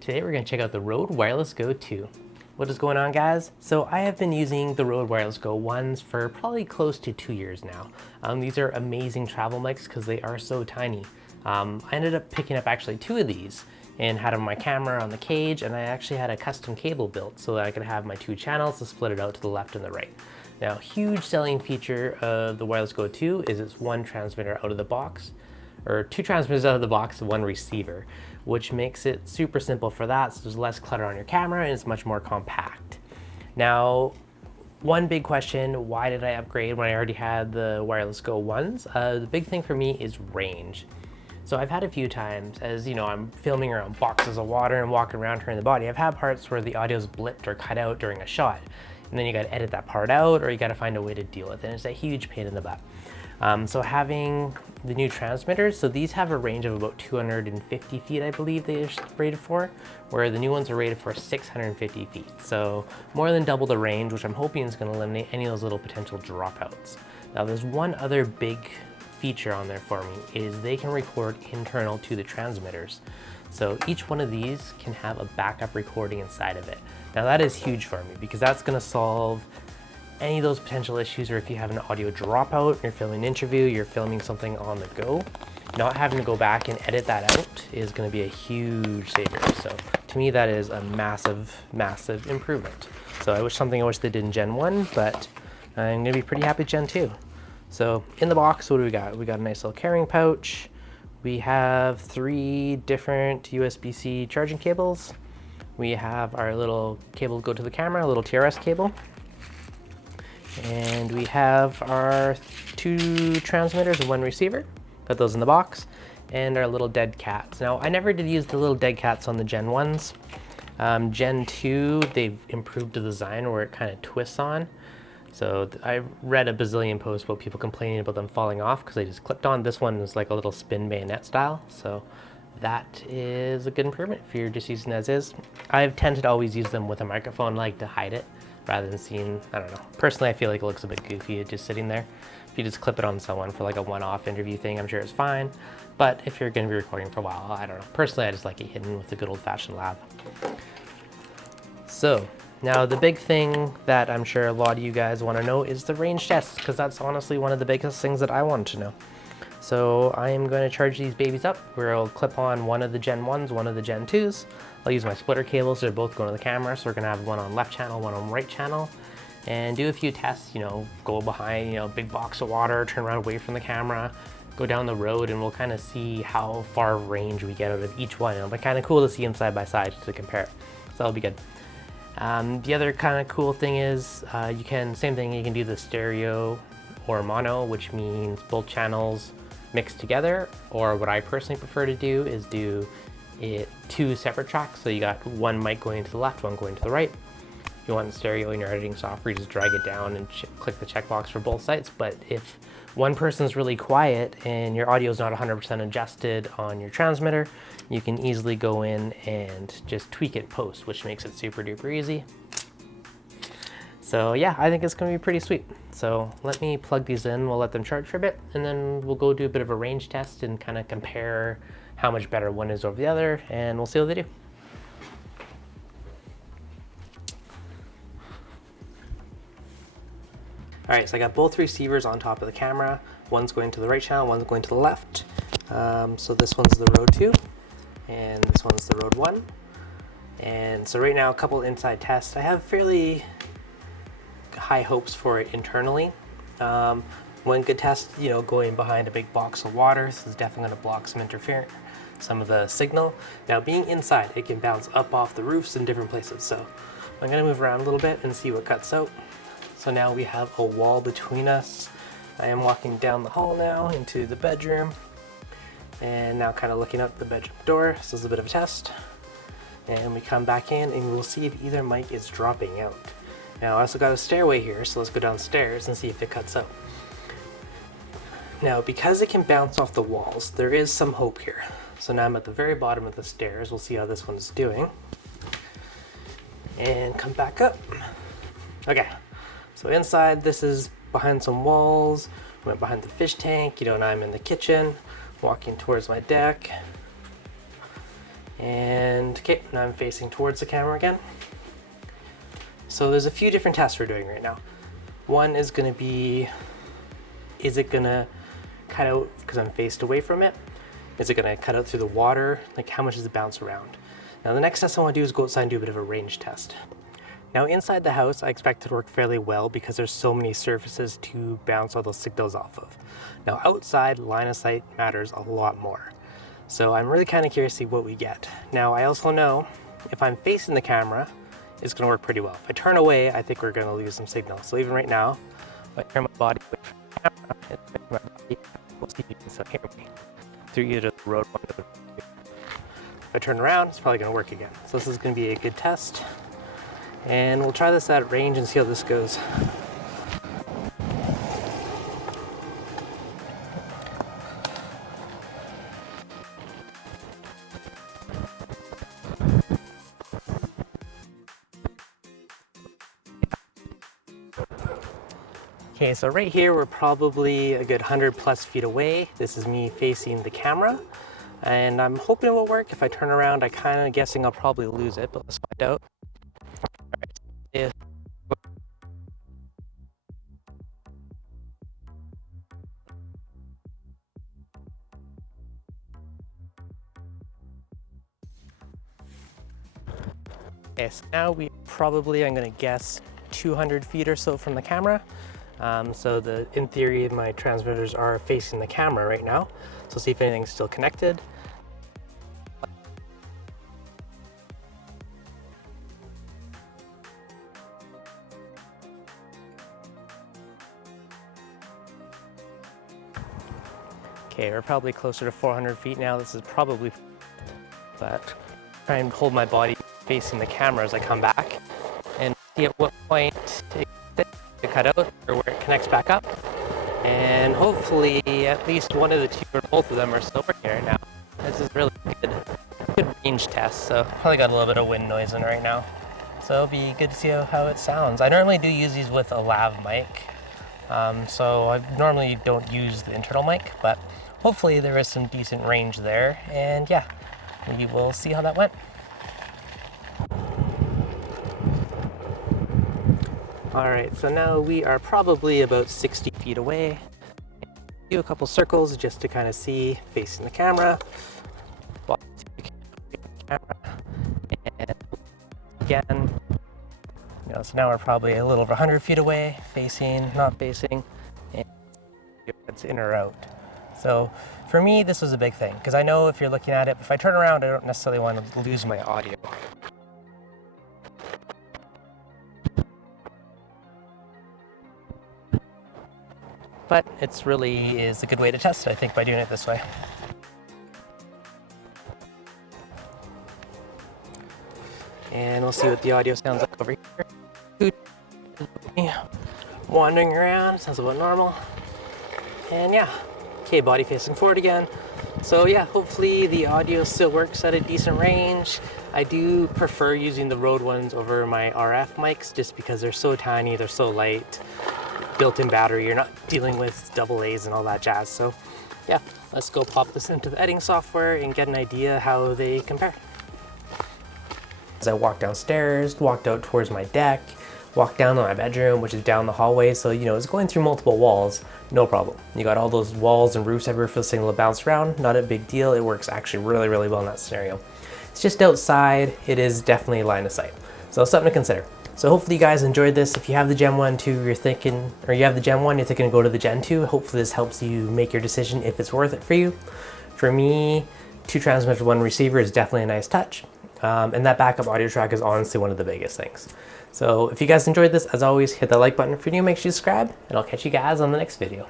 Today we're going to check out the Rode Wireless Go 2. What is going on, guys? So I have been using the Rode Wireless Go 1s for probably close to 2 years now. These are amazing travel mics because they are so tiny. I ended up picking up actually 2 of these and had them on my camera on the cage, and I actually had a custom cable built so that I could have my 2 channels to split it out to the left and the right. Now, huge selling feature of the Wireless Go 2 is it's 1 transmitter out of the box, or 2 transmitters out of the box and 1 receiver, which makes it super simple for that, so there's less clutter on your camera and it's much more compact. Now, one big question, why did I upgrade when I already had the Wireless Go 1s? The big thing for me is range. So I've had a few times, as you know, I'm filming around boxes of water and walking around turning the body. I've had parts where the audio's blipped or cut out during a shot, and then you gotta edit that part out or you gotta find a way to deal with it, and it's a huge pain in the butt. So having the new transmitters, so these have a range of about 250 feet, I believe they are rated for, where the new ones are rated for 650 feet. So more than double the range, which I'm hoping is going to eliminate any of those little potential dropouts. Now there's one other big feature on there for me, is they can record internal to the transmitters. So each one of these can have a backup recording inside of it. Now that is huge for me because that's going to solve any of those potential issues, or if you have an audio dropout, you're filming an interview, you're filming something on the go, not having to go back and edit that out is going to be a huge savior. So to me, that is a massive, massive improvement. So I wish they did in Gen 1, but I'm going to be pretty happy with Gen 2. So in the box, what do we got? We got a nice little carrying pouch. We have 3 different USB-C charging cables. We have our little cable to go to the camera, a little TRS cable. And we have our 2 transmitters and 1 receiver. Got those in the box. And our little dead cats. Now, I never did use the little dead cats on the Gen 1s. Gen 2, they've improved the design where it kind of twists on. So I read a bazillion posts about people complaining about them falling off because they just clipped on. This one is like a little spin bayonet style. So that is a good improvement if you're just using as is. I've tended to always use them with a microphone, like to hide it, rather than seeing, I don't know. Personally, I feel like it looks a bit goofy just sitting there. If you just clip it on someone for like a one-off interview thing, I'm sure it's fine. But if you're gonna be recording for a while, I don't know. Personally, I just like it hidden with the good old-fashioned lab. So, now the big thing that I'm sure a lot of you guys wanna know is the range test, because that's honestly one of the biggest things that I wanted to know. So I am going to charge these babies up, where I'll clip on one of the Gen 1s, one of the Gen 2s. I'll use my splitter cables, they're both going to the camera, so we're going to have one on left channel, one on right channel, and do a few tests, you know, go behind, big box of water, turn around away from the camera, go down the road, and we'll kind of see how far range we get out of each one. It'll be kind of cool to see them side by side to compare. So that'll be good. The other kind of cool thing is you can do the stereo or mono, which means both channels mixed together, or what I personally prefer to do is do it 2 separate tracks. So you got one mic going to the left, one going to the right. If you want the stereo in your editing software, you just drag it down and click the checkbox for both sides. But if one person's really quiet and your audio is not 100% adjusted on your transmitter, you can easily go in and just tweak it post, which makes it super duper easy. So yeah, I think it's gonna be pretty sweet. So let me plug these in, we'll let them charge for a bit, and then we'll go do a bit of a range test and kind of compare how much better one is over the other, and we'll see what they do. All right, so I got both receivers on top of the camera. One's going to the right channel, one's going to the left. So this one's the Rode 2, and this one's the Rode 1. And so right now, a couple inside tests. I have fairly high hopes for it internally. One good test, going behind a big box of water, this is definitely going to block some of the signal. Now being inside, it can bounce up off the roofs in different places. So I'm going to move around a little bit and see what cuts out. So now we have a wall between us. I am walking down the hall now into the bedroom, and now kind of looking out the bedroom door. This is a bit of a test. And we come back in and we'll see if either mic is dropping out. Now I also got a stairway here, so let's go downstairs and see if it cuts out. Now because it can bounce off the walls, there is some hope here. So now I'm at the very bottom of the stairs. We'll see how this one's doing. And come back up. Okay, so inside this is behind some walls. Went behind the fish tank, and I'm in the kitchen, walking towards my deck. And okay, now I'm facing towards the camera again. So there's a few different tests we're doing right now. One is gonna be, is it gonna cut out, because I'm faced away from it, is it gonna cut out through the water? Like how much does it bounce around? Now the next test I wanna do is go outside and do a bit of a range test. Now inside the house, I expect it to work fairly well because there's so many surfaces to bounce all those signals off of. Now outside, line of sight matters a lot more. So I'm really kind of curious to see what we get. Now I also know if I'm facing the camera, it's going to work pretty well. If I turn away, I think we're going to lose some signal. So even right now, if I turn my body away from the camera and my body, we'll see if you can still hear me through either the road one or the road two. If I turn around, it's probably going to work again. So this is going to be a good test. And we'll try this at range and see how this goes. Okay, so right here we're probably a good 100+ feet away. This is me facing the camera, and I'm hoping it will work. If I turn around, I kind of guessing I'll probably lose it, but let's find out. All right. Okay, so now we probably, I'm gonna guess 200 feet or so from the camera. So in theory, my transmitters are facing the camera right now. So see if anything's still connected. Okay, we're probably closer to 400 feet now. This is probably, but try and hold my body facing the camera as I come back and see at what point to cut out or where it connects back up. And hopefully at least one of the two or both of them are still working right now. This is really good range test. So probably got a little bit of wind noise in right now. So it'll be good to see how it sounds. I normally do use these with a lav mic. So I normally don't use the internal mic, but hopefully there is some decent range there. And yeah, we will see how that went. All right, so now we are probably about 60 feet away. Do a couple circles just to kind of see facing the camera. And again, so now we're probably a little over 100 feet away, facing, not facing, and it's in or out. So for me, this was a big thing because I know if you're looking at it, if I turn around, I don't necessarily want to lose my audio. But it's really is a good way to test it, I think, by doing it this way. And we'll see what the audio sounds like over here. Wandering around, sounds about normal. And yeah, okay, body facing forward again. So yeah, hopefully the audio still works at a decent range. I do prefer using the Rode ones over my RF mics just because they're so tiny, they're so light. Built-in battery, you're not dealing with AA's and all that jazz. So yeah, let's go pop this into the editing software and get an idea how they compare. As I walked downstairs, walked out towards my deck, walked down to my bedroom, which is down the hallway, so it's going through multiple walls, no problem. You got all those walls and roofs everywhere for the signal to bounce around, not a big deal. It works actually really, really well in that scenario. It's just outside, it is definitely line of sight. So something to consider. So hopefully you guys enjoyed this. If you have the Gen 1, 2, you're thinking, or you have the Gen 1, you're thinking to go to the Gen 2, hopefully this helps you make your decision if it's worth it for you. For me, 2 transmitters, 1 receiver is definitely a nice touch. And that backup audio track is honestly one of the biggest things. So if you guys enjoyed this, as always, hit that like button. If you're new, make sure you subscribe, and I'll catch you guys on the next video.